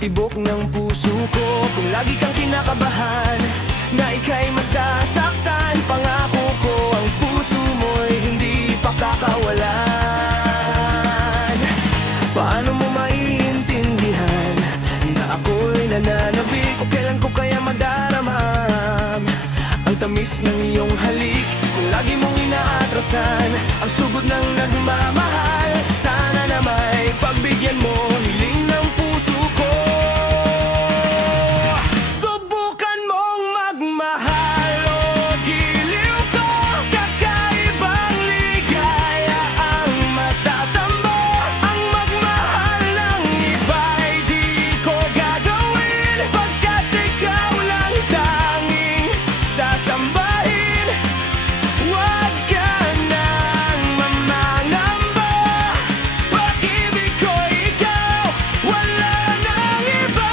tibok ng puso ko. Kung lagi kang kinakabahan na ika'y masasaktan, pangako ko ang puso mo'y hindi pakakawalan. Paano mo maiintindihan na ako'y nananabik? O kailan ko kaya madaramham ang tamis ng iyong halik? Kung lagi mong inaatrasan ang sugod ng nagmamahal, sana na may pagbigyan mo hiling ng puso ko. Subukan mong magmahal o giliw ko, kakaibang ligaya ang matatamo. Ang magmahal ng iba'y di ko gagawin, pagkat ikaw lang tanging sasambahin. Huwag ka nang mamangamba, pag-ibig ko ikaw, wala nang iba.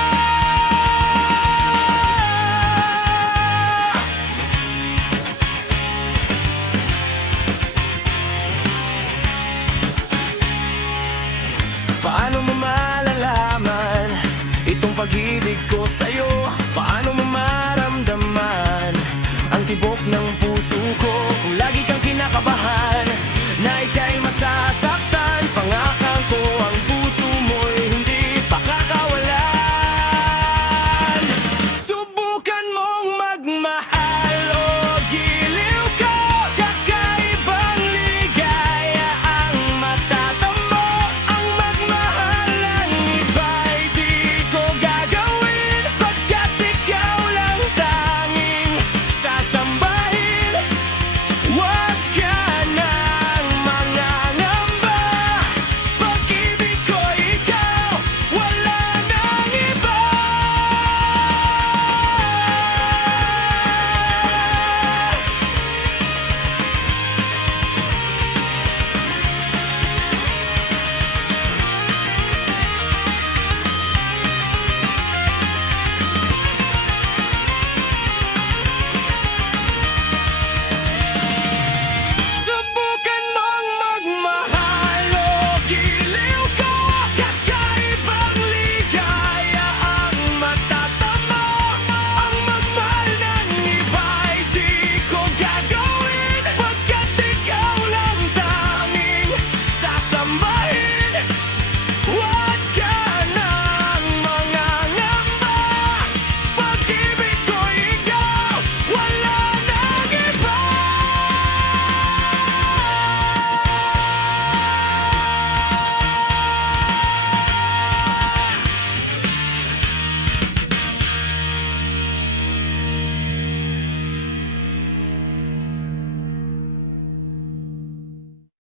Paano mo malalaman itong pag-ibig ko sa'yo?